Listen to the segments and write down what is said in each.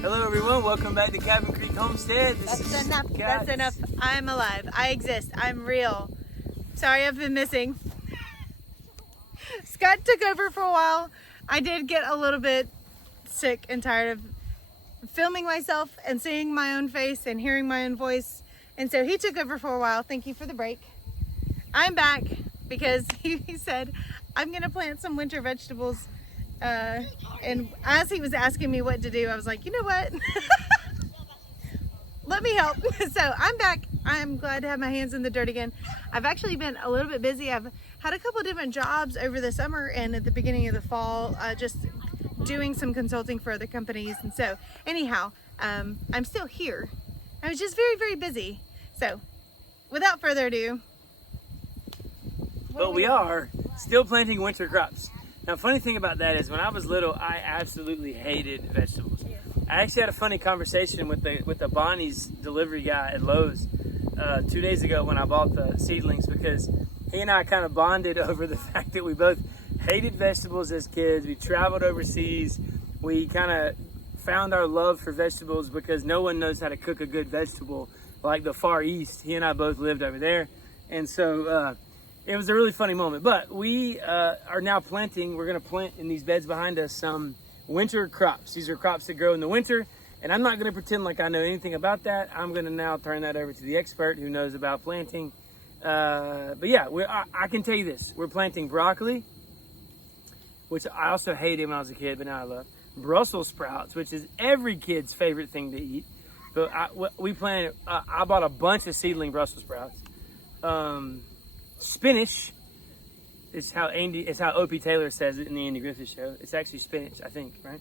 Hello everyone, welcome back to Cabin Creek Homestead. That's enough. That's enough. I'm alive. I exist. I'm real. Sorry I've been missing. Scott took over for a while. I did get a little bit sick and tired of filming myself and seeing my own face and hearing my own voice. And so he took over for a while. Thank you for the break. I'm back because he said, I'm gonna plant some winter vegetables. And as he was asking me what to do, I was like, you know what? Let me help. So I'm back. I'm glad to have my hands in the dirt again. I've actually been a little bit busy. I've had a couple different jobs over the summer and at the beginning of the fall, just doing some consulting for other companies. And so anyhow, I'm still here. I was just very, very busy. So without further ado. But we are still planting winter crops. Now, funny thing about that is when I was little, I absolutely hated vegetables. I actually had a funny conversation with the Bonnie's delivery guy at Lowe's 2 days ago when I bought the seedlings, because he and I kind of bonded over the fact that we both hated vegetables as kids. We traveled overseas. We kind of found our love for vegetables because no one knows how to cook a good vegetable like the Far East. He and I both lived over there. And so it was a really funny moment. But we are now planting. We're going to plant in these beds behind us some winter crops. These are crops that grow in the winter. And I'm not going to pretend like I know anything about that. I'm going to now turn that over to the expert who knows about planting. But yeah, I can tell you this. We're planting broccoli, which I also hated when I was a kid, but now I love. Brussels sprouts, which is every kid's favorite thing to eat. But I bought a bunch of seedling Brussels sprouts. Spinach is how Opie Taylor says it in the Andy Griffith Show. It's actually spinach, I think, right?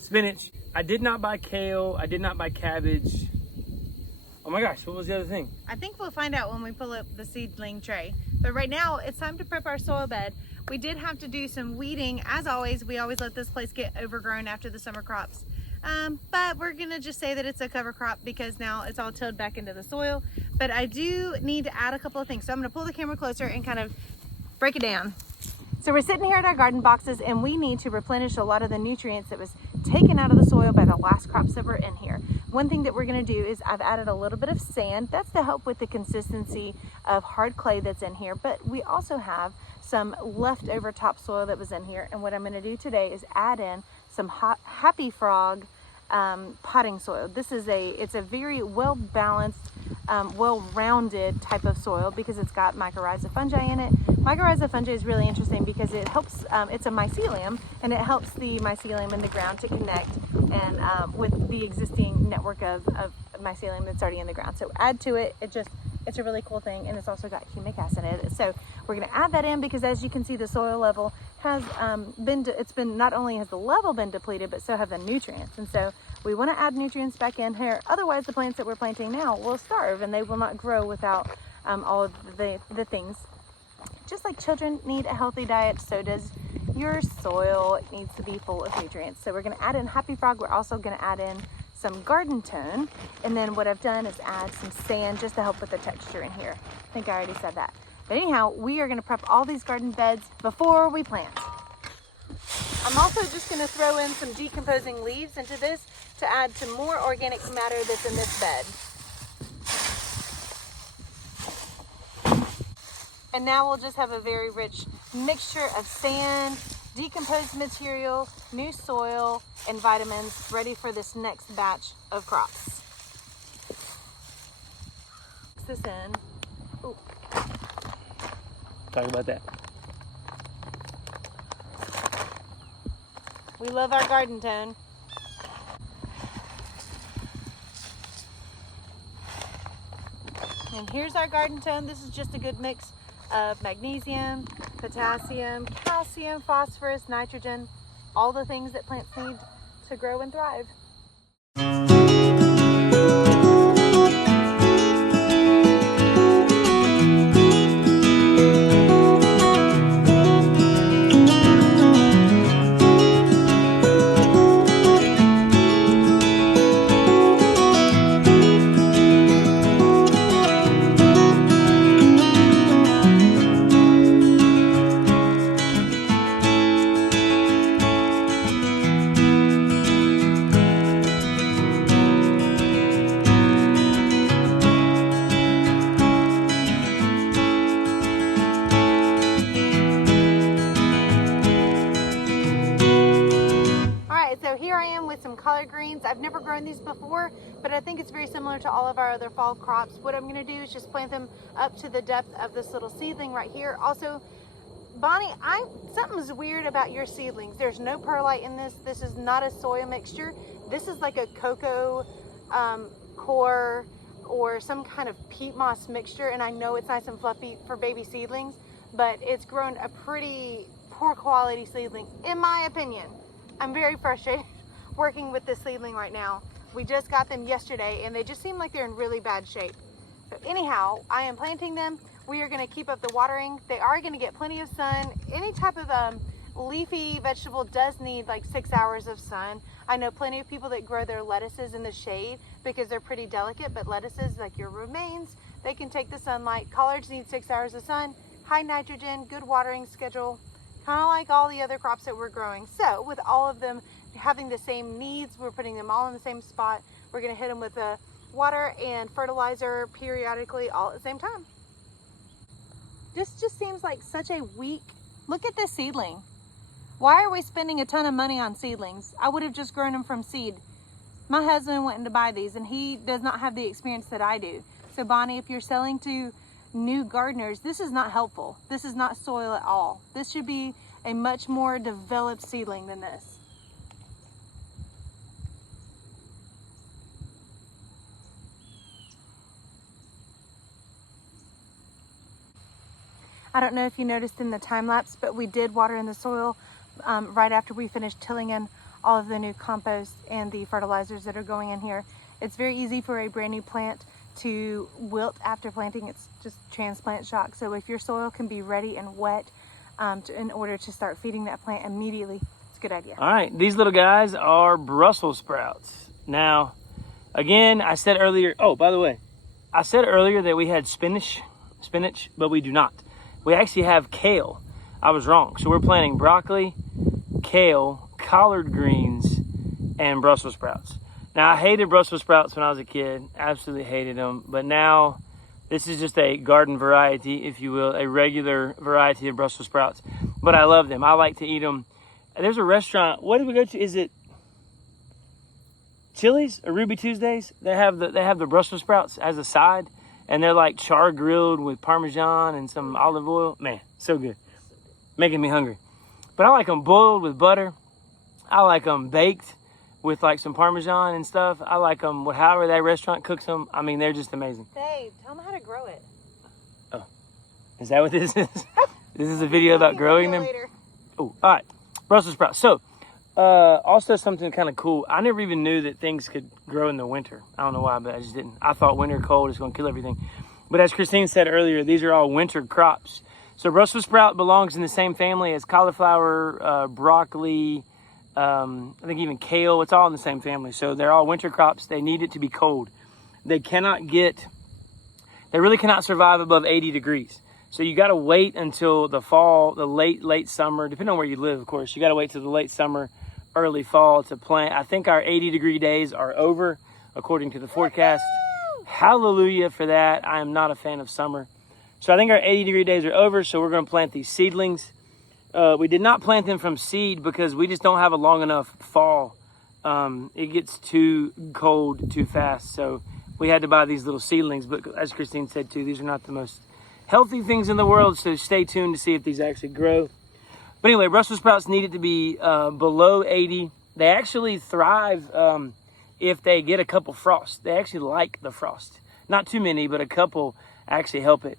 Spinach. I did not buy kale. I did not buy cabbage. Oh my gosh, what was the other thing? I think we'll find out when we pull up the seedling tray. But right now, it's time to prep our soil bed. We did have to do some weeding. As always, we always let this place get overgrown after the summer crops. But we're gonna just say that it's a cover crop because now it's all tilled back into the soil. But I do need to add a couple of things. So I'm gonna pull the camera closer and kind of break it down. So we're sitting here at our garden boxes and we need to replenish a lot of the nutrients that was taken out of the soil by the last crops that were in here. One thing that we're gonna do is I've added a little bit of sand. That's to help with the consistency of hard clay that's in here. But we also have some leftover topsoil that was in here. And what I'm gonna do today is add in some Happy Frog potting soil. It's a very well-balanced, well-rounded type of soil because it's got mycorrhiza fungi in it. Mycorrhiza fungi is really interesting because it helps, it's a mycelium, and it helps the mycelium in the ground to connect and with the existing network of mycelium that's already in the ground. So add to it, it's a really cool thing, and it's also got humic acid in it. So we're gonna add that in because as you can see, the soil level has not only has the level been depleted, but so have the nutrients. And so we wanna add nutrients back in here. Otherwise, the plants that we're planting now will starve and they will not grow without all of the things. Just like children need a healthy diet, so does your soil. It needs to be full of nutrients. So we're gonna add in Happy Frog. We're also gonna add in some garden tone. And then what I've done is add some sand just to help with the texture in here. I think I already said that. But anyhow, we are gonna prep all these garden beds before we plant. I'm also just gonna throw in some decomposing leaves into this to add to more organic matter that's in this bed. And now we'll just have a very rich mixture of sand, decomposed material, new soil, and vitamins ready for this next batch of crops. Mix this in. Ooh. Talk about that. We love our garden tone. And here's our garden tone. This is just a good mix of magnesium, potassium, calcium, phosphorus, nitrogen, all the things that plants need to grow and thrive. them with some collard greens. I've never grown these before, but I think it's very similar to all of our other fall crops. What I'm gonna do is just plant them up to the depth of this little seedling right here. Also, Bonnie, something's weird about your seedlings. There's no perlite in this. This is not a soil mixture. This is like a cocoa core or some kind of peat moss mixture, and I know it's nice and fluffy for baby seedlings, but it's grown a pretty poor quality seedling, in my opinion. I'm very frustrated working with this seedling right now. We just got them yesterday, and they just seem like they're in really bad shape. So anyhow, I am planting them. We are going to keep up the watering. They are going to get plenty of sun. Any type of leafy vegetable does need like 6 hours of sun. I know plenty of people that grow their lettuces in the shade because they're pretty delicate, but lettuces like your romaines, they can take the sunlight. Collards need 6 hours of sun, high nitrogen, good watering schedule, kind of like all the other crops that we're growing. So with all of them having the same needs, we're putting them all in the same spot. We're going to hit them with the water and fertilizer periodically all at the same time. This just seems like such a weak, look at this seedling. Why are we spending a ton of money on seedlings? I would have just grown them from seed. My husband went in to buy these and he does not have the experience that I do. So Bonnie, if you're selling to new gardeners, this is not helpful. This is not soil at all. This should be a much more developed seedling than this. I don't know if you noticed in the time lapse, but we did water in the soil right after we finished tilling in all of the new compost and the fertilizers that are going in here. It's very easy for a brand new plant to wilt after planting. It's just transplant shock. So if your soil can be ready and wet in order to start feeding that plant immediately, it's a good idea. All right, these little guys are Brussels sprouts. Now, again, I said earlier, oh, by the way, I said earlier that we had spinach, but we do not. We actually have kale. I was wrong. So we're planting broccoli, kale, collard greens, and Brussels sprouts. Now, I hated Brussels sprouts when I was a kid. Absolutely hated them. But now, this is just a garden variety, if you will, a regular variety of Brussels sprouts. But I love them. I like to eat them. There's a restaurant. What did we go to? Is it Chili's or Ruby Tuesdays? They have the Brussels sprouts as a side. And they're like char grilled with Parmesan and some olive oil. Man, so good. Making me hungry. But I like them boiled with butter. I like them baked with like some Parmesan and stuff. I like them however that restaurant cooks them. I mean, they're just amazing. Babe, tell them how to grow it. Oh, is that what this is? This is a video about growing them? Oh, all right. Brussels sprouts. So, also something kind of cool. I never even knew that things could grow in the winter. I don't know why, but I just didn't. I thought winter cold is going to kill everything. But as Christine said earlier, these are all winter crops. So Brussels sprout belongs in the same family as cauliflower, broccoli, I think even kale. It's all in the same family. So they're all winter crops. They need it to be cold. They really cannot survive above 80 degrees. So you got to wait until the fall, the late summer, depending on where you live, of course. You got to wait till the late summer, early fall to plant. I think our 80-degree days are over, according to the forecast. Hallelujah for that. I am not a fan of summer. So I think our 80-degree days are over, so we're going to plant these seedlings. We did not plant them from seed because we just don't have a long enough fall. It gets too cold too fast, so we had to buy these little seedlings. But as Christine said too, these are not the most healthy things in the world, so stay tuned to see if these actually grow. But anyway, Brussels sprouts need it to be below 80. They actually thrive if they get a couple frosts. They actually like the frost. Not too many, but a couple actually help it.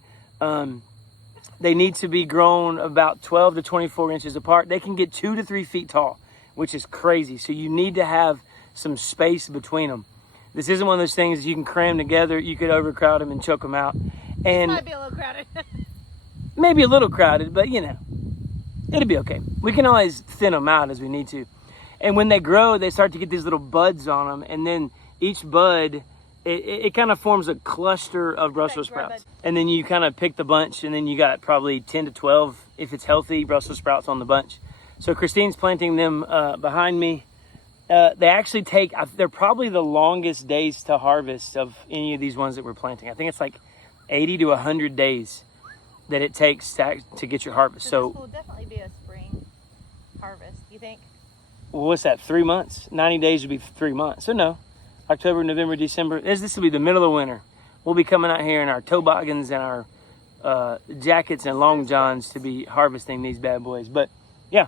They need to be grown about 12 to 24 inches apart. They can get 2 to 3 feet tall, which is crazy. So you need to have some space between them. This isn't one of those things you can cram together. You could overcrowd them and choke them out. And might be a little crowded. Maybe a little crowded, but you know, it'll be okay. We can always thin them out as we need to. And when they grow, they start to get these little buds on them. And then each bud, it kind of forms a cluster of Brussels sprouts. And then you kind of pick the bunch, and then you got probably 10 to 12, if it's healthy, Brussels sprouts on the bunch. So Christine's planting them behind me. They actually they're probably the longest days to harvest of any of these ones that we're planting. I think it's like 80 to 100 days that it takes to get your harvest. So this will definitely be a spring harvest, you think? what's that, 3 months? 90 days would be 3 months. So no, October, November, December. This will be the middle of winter. We'll be coming out here in our toboggans and our jackets and long johns to be harvesting these bad boys. But yeah,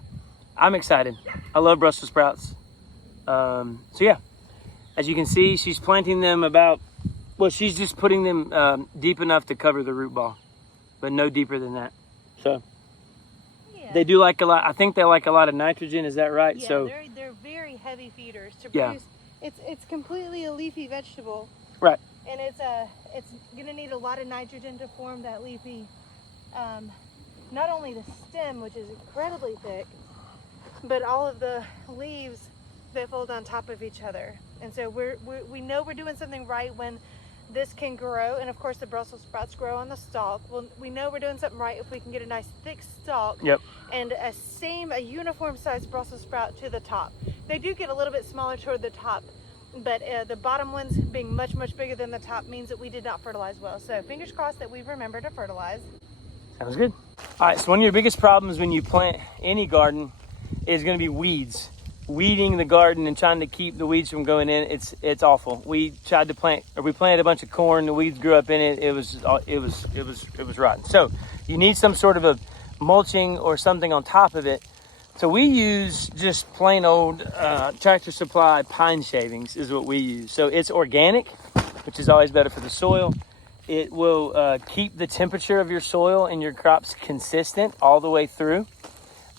I'm excited. I love Brussels sprouts. So yeah, as you can see, she's planting them she's just putting them deep enough to cover the root ball, but no deeper than that. So yeah. They do like a lot. I think they like a lot of nitrogen. Is that right? Yeah, so they're very heavy feeders to yeah. produce. It's completely a leafy vegetable. Right. And it's gonna need a lot of nitrogen to form that leafy. Not only the stem, which is incredibly thick, but all of the leaves that fold on top of each other. And so we know we're doing something right when this can grow, and of course the Brussels sprouts grow on the stalk. Well, we know we're doing something right if we can get a nice thick stalk. Yep. And a uniform sized Brussels sprout to the top. They do get a little bit smaller toward the top, but the bottom ones being much, much bigger than the top means that we did not fertilize well. So fingers crossed that we remember to fertilize. Sounds good. All right, so one of your biggest problems when you plant any garden is going to be weeds. Weeding the garden and trying to keep the weeds from going in, it's awful. We planted a bunch of corn, the weeds grew up in it. It was rotten. So you need some sort of a mulching or something on top of it. So we use just plain old Tractor Supply pine shavings is what we use. So it's organic, which is always better for the soil. It will keep the temperature of your soil and your crops consistent all the way through.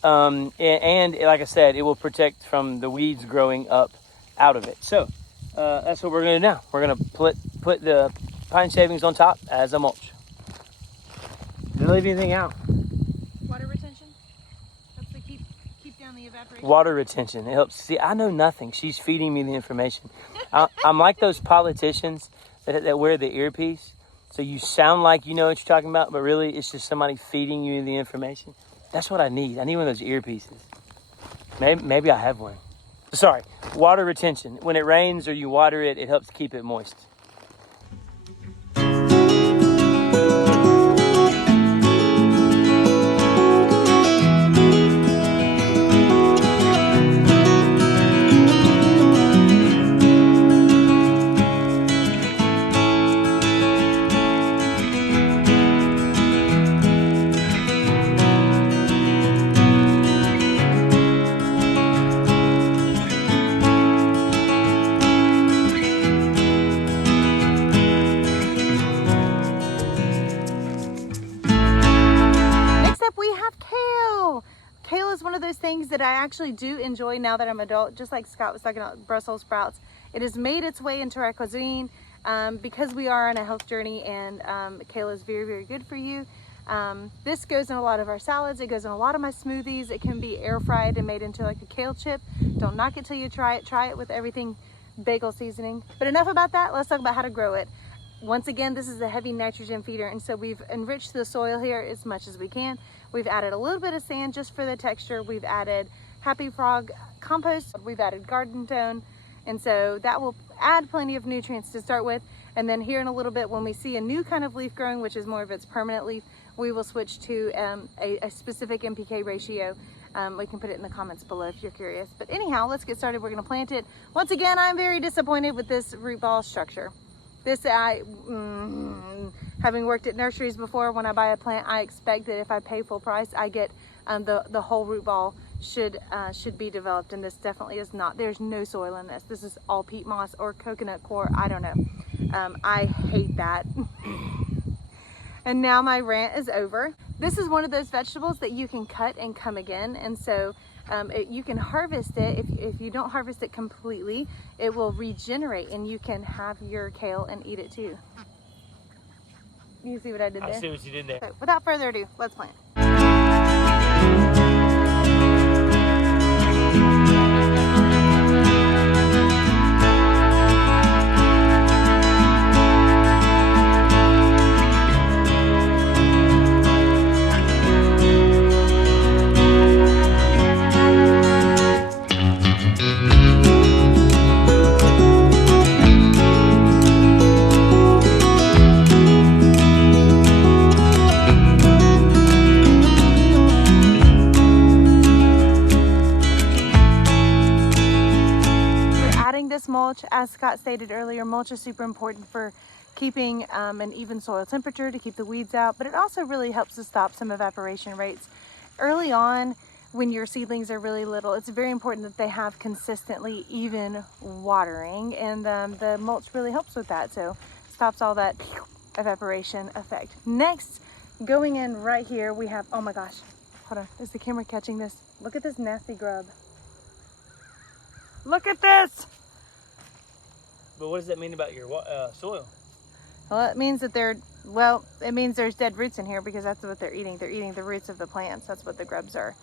And like I said, it will protect from the weeds growing up out of it. So that's what we're going to do now. We're going to put the pine shavings on top as a mulch. Didn't leave anything out. Water retention helps to keep down the evaporation. Water retention, it helps. See, I know nothing. She's feeding me the information. I'm like those politicians that wear the earpiece. So you sound like you know what you're talking about, but really it's just somebody feeding you the information. That's what I need. I need one of those earpieces. Maybe I have one. Sorry, water retention. When it rains or you water it, it helps keep it moist. Things that I actually do enjoy now that I'm adult, just like Scott was talking about Brussels sprouts. It has made its way into our cuisine because we are on a health journey, and kale is very, very good for you. This goes in a lot of our salads. It goes in a lot of my smoothies. It can be air fried and made into like a kale chip. Don't knock it till you try it. Try it with everything bagel seasoning. But enough about that. Let's talk about how to grow it. Once again, this is a heavy nitrogen feeder, and so we've enriched the soil here as much as we can. We've added a little bit of sand just for the texture. We've added Happy Frog compost. We've added garden tone. And so that will add plenty of nutrients to start with. And then here in a little bit, when we see a new kind of leaf growing, which is more of its permanent leaf, we will switch to a specific NPK ratio. We can put it in the comments below if you're curious. But anyhow, let's get started. We're gonna plant it. Once again, I'm very disappointed with this root ball structure. This, having worked at nurseries before, when I buy a plant, I expect that if I pay full price, I get the whole root ball should be developed, and this definitely is not. There's no soil in this. This is all peat moss or coconut coir. I don't know. I hate that. And now my rant is over. This is one of those vegetables that you can cut and come again, and so you can harvest it. If you don't harvest it completely, it will regenerate, and you can have your kale and eat it too. You see what I did there? I see what you did there. So, without further ado, let's plant. adding this mulch. As Scott stated earlier, mulch is super important for keeping an even soil temperature to keep the weeds out, but it also really helps to stop some evaporation rates. Early on, when your seedlings are really little, it's very important that they have consistently even watering, and the mulch really helps with that, so stops all that evaporation effect. Next, going in right here, we have, oh my gosh, hold on, is the camera catching this? Look at this nasty grub. Look at this! But what does that mean about your soil? Well, it means that it means there's dead roots in here, because that's what they're eating. They're eating the roots of the plants. That's what the grubs are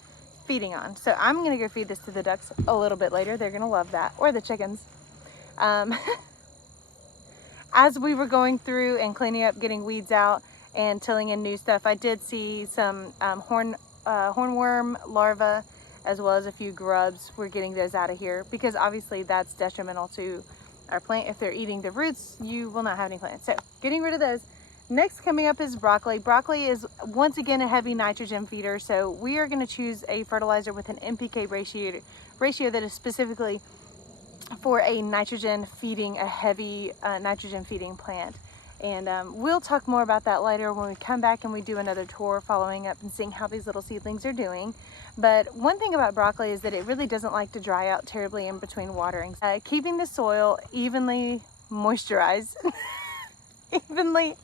feeding on. So I'm gonna go feed this to the ducks a little bit later. They're gonna love that, or the chickens. As we were going through and cleaning up, getting weeds out and tilling in new stuff, I did see some hornworm larvae, as well as a few grubs. We're getting those out of here, because obviously that's detrimental to our plant. If they're eating the roots, you will not have any plants. So getting rid of those. Next coming up is broccoli. Broccoli is once again a heavy nitrogen feeder, so we are going to choose a fertilizer with an NPK ratio that is specifically for a nitrogen feeding, a heavy nitrogen feeding plant. And we'll talk more about that later when we come back and we do another tour, following up and seeing how these little seedlings are doing. But one thing about broccoli is that it really doesn't like to dry out terribly in between waterings. Keeping the soil evenly moisturized, evenly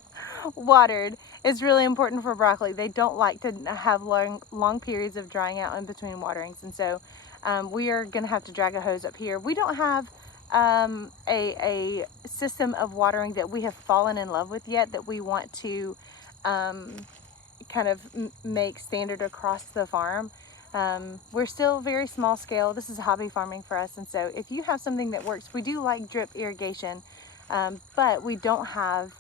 watered is really important for broccoli. They don't like to have long periods of drying out in between waterings, and so we are going to have to drag a hose up here. We don't have a system of watering that we have fallen in love with yet that we want to kind of make standard across the farm. We're still very small scale. This is hobby farming for us, and so if you have something that works, we do like drip irrigation, but we don't have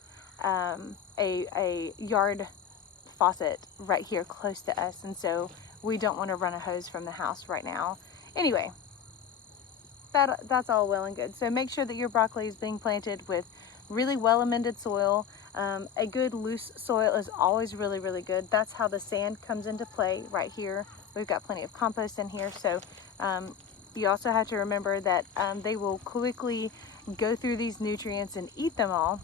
a yard faucet right here close to us, and so we don't want to run a hose from the house right now. Anyway, that's all well and good. So make sure that your broccoli is being planted with really well amended soil. A good loose soil is always really, really good. That's how the sand comes into play right here. We've got plenty of compost in here, so you also have to remember that they will quickly go through these nutrients and eat them all.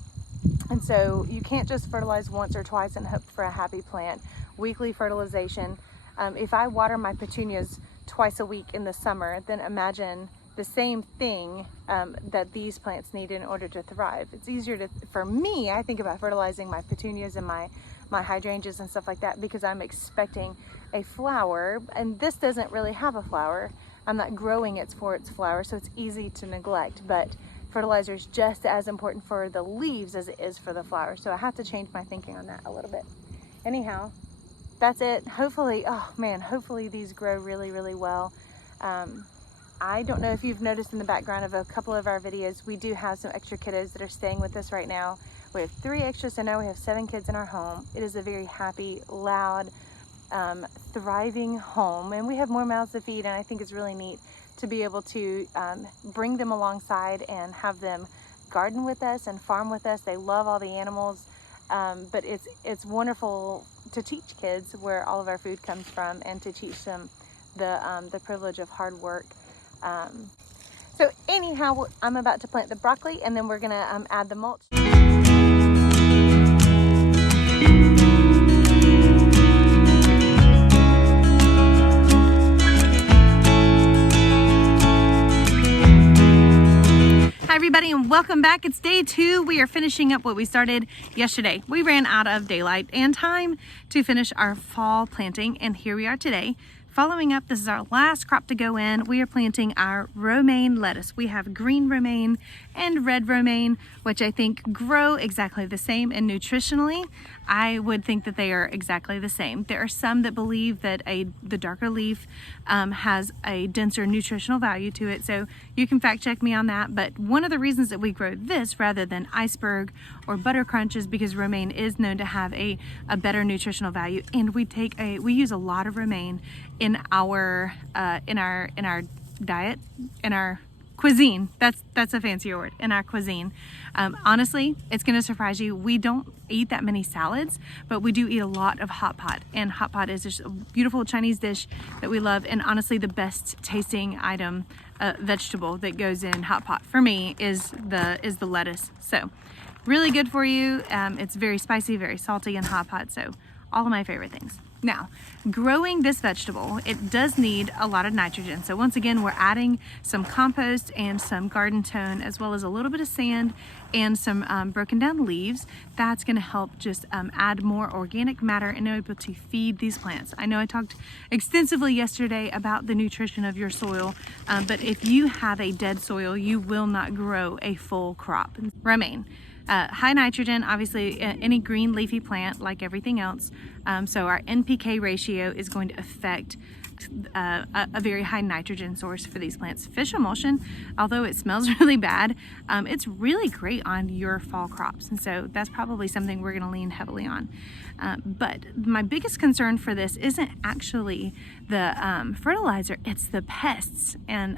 And so you can't just fertilize once or twice and hope for a happy plant. Weekly fertilization. If I water my petunias twice a week in the summer, then imagine the same thing that these plants need in order to thrive. It's easier for me, I think about fertilizing my petunias and my hydrangeas and stuff like that, because I'm expecting a flower, and this doesn't really have a flower. I'm not growing it for its flower, so it's easy to neglect, but fertilizer is just as important for the leaves as it is for the flower. So I have to change my thinking on that a little bit. Anyhow, that's it. Hopefully, oh man, hopefully these grow really, really well. I don't know if you've noticed in the background of a couple of our videos, we do have some extra kiddos that are staying with us right now. We have 3 extras, so now we have 7 kids in our home. It is a very happy, loud, thriving home, and we have more mouths to feed, and I think it's really neat to be able to bring them alongside and have them garden with us and farm with us. They love all the animals, but it's wonderful to teach kids where all of our food comes from, and to teach them the privilege of hard work. So anyhow, I'm about to plant the broccoli, and then we're gonna add the mulch. Hi everybody, and welcome back. It's day 2. We are finishing up what we started yesterday. We ran out of daylight and time to finish our fall planting, and here we are today. Following up, this is our last crop to go in. We are planting our romaine lettuce. We have green romaine and red romaine, which I think grow exactly the same, and nutritionally, I would think that they are exactly the same. There are some that believe that the darker leaf has a denser nutritional value to it, so you can fact check me on that. But one of the reasons that we grow this rather than iceberg or butter crunch is because romaine is known to have a better nutritional value, and we use a lot of romaine in our diet, in our cuisine. That's a fancier word. In our cuisine. Honestly, it's going to surprise you. We don't eat that many salads, but we do eat a lot of hot pot, and hot pot is just a beautiful Chinese dish that we love, and honestly the best tasting item vegetable that goes in hot pot for me is the lettuce. So really good for you. It's very spicy, very salty in hot pot. So all of my favorite things. Now, growing this vegetable, it does need a lot of nitrogen. So once again, we're adding some compost and some garden tone, as well as a little bit of sand and some broken down leaves. That's gonna help just add more organic matter and able to feed these plants. I know I talked extensively yesterday about the nutrition of your soil, but if you have a dead soil, you will not grow a full crop. Romain. High nitrogen, obviously any green leafy plant like everything else. So our NPK ratio is going to affect a very high nitrogen source for these plants. Fish emulsion, although it smells really bad, it's really great on your fall crops. And so that's probably something we're gonna lean heavily on. But my biggest concern for this isn't actually the fertilizer, it's the pests. And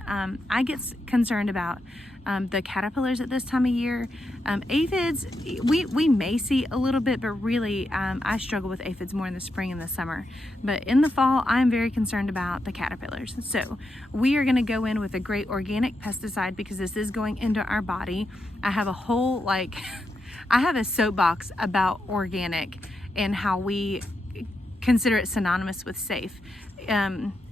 I get concerned about the caterpillars at this time of year. Aphids, we may see a little bit, but really I struggle with aphids more in the spring and the summer. But in the fall, I'm very concerned about the caterpillars. So we are gonna go in with a great organic pesticide because this is going into our body. I have a whole, I have a soapbox about organic and how we consider it synonymous with safe.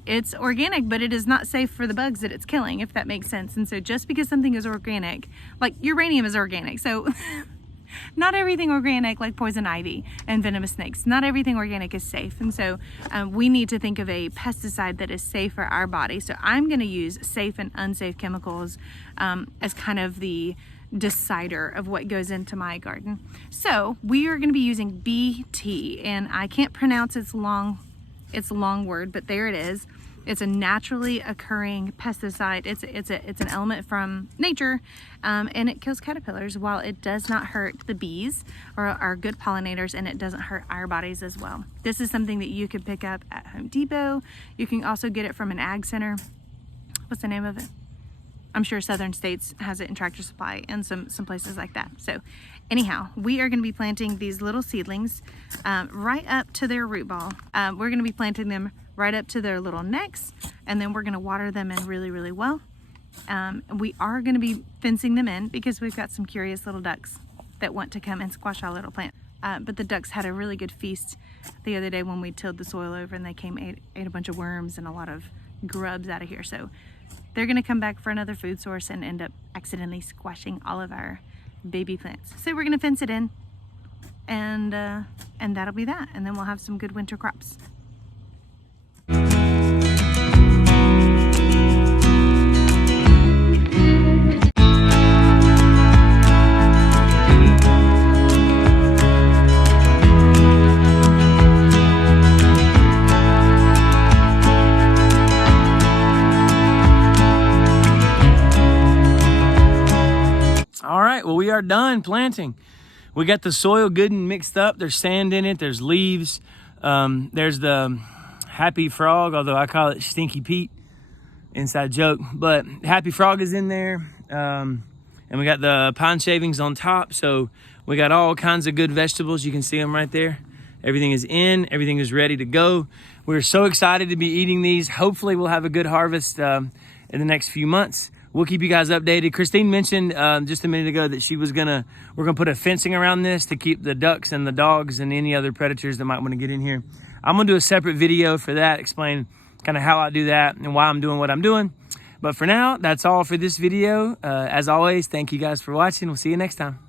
It's organic, but it is not safe for the bugs that it's killing, if that makes sense. And so just because something is organic, like uranium is organic, so not everything organic, like poison ivy and venomous snakes, not everything organic is safe. And so we need to think of a pesticide that is safe for our body. So I'm going to use safe and unsafe chemicals as kind of the decider of what goes into my garden. So we are going to be using BT, and I can't pronounce its long word, but there it is. It's a naturally occurring pesticide. It's an element from nature, and it kills caterpillars while it does not hurt the bees or our good pollinators, and it doesn't hurt our bodies as well. This is something that you could pick up at Home Depot. You can also get it from an ag center. What's the name of it? I'm sure Southern States has it in Tractor Supply and some places like that. So anyhow, we are going to be planting these little seedlings right up to their root ball. We're going to be planting them right up to their little necks, and then we're going to water them in really, really well. We are going to be fencing them in because we've got some curious little ducks that want to come and squash our little plant. But the ducks had a really good feast the other day when we tilled the soil over, and they came ate a bunch of worms and a lot of grubs out of here. So they're going to come back for another food source and end up accidentally squashing all of our baby plants. So we're going to fence it in, and that'll be that. And then we'll have some good winter crops. Well, we are done planting. We got the soil good and mixed up. There's sand in it. There's leaves. There's the happy frog, although I call it Stinky Pete. Inside joke. But happy frog is in there. And we got the pine shavings on top. So we got all kinds of good vegetables. You can see them right there. Everything is in. Everything is ready to go. We're so excited to be eating these. Hopefully we'll have a good harvest in the next few months. We'll keep you guys updated. Christine mentioned just a minute ago that we're gonna put a fencing around this to keep the ducks and the dogs and any other predators that might want to get in here. I'm gonna do a separate video for that, explain kind of how I do that and why I'm doing what I'm doing. But for now, that's all for this video. As always, thank you guys for watching. We'll see you next time.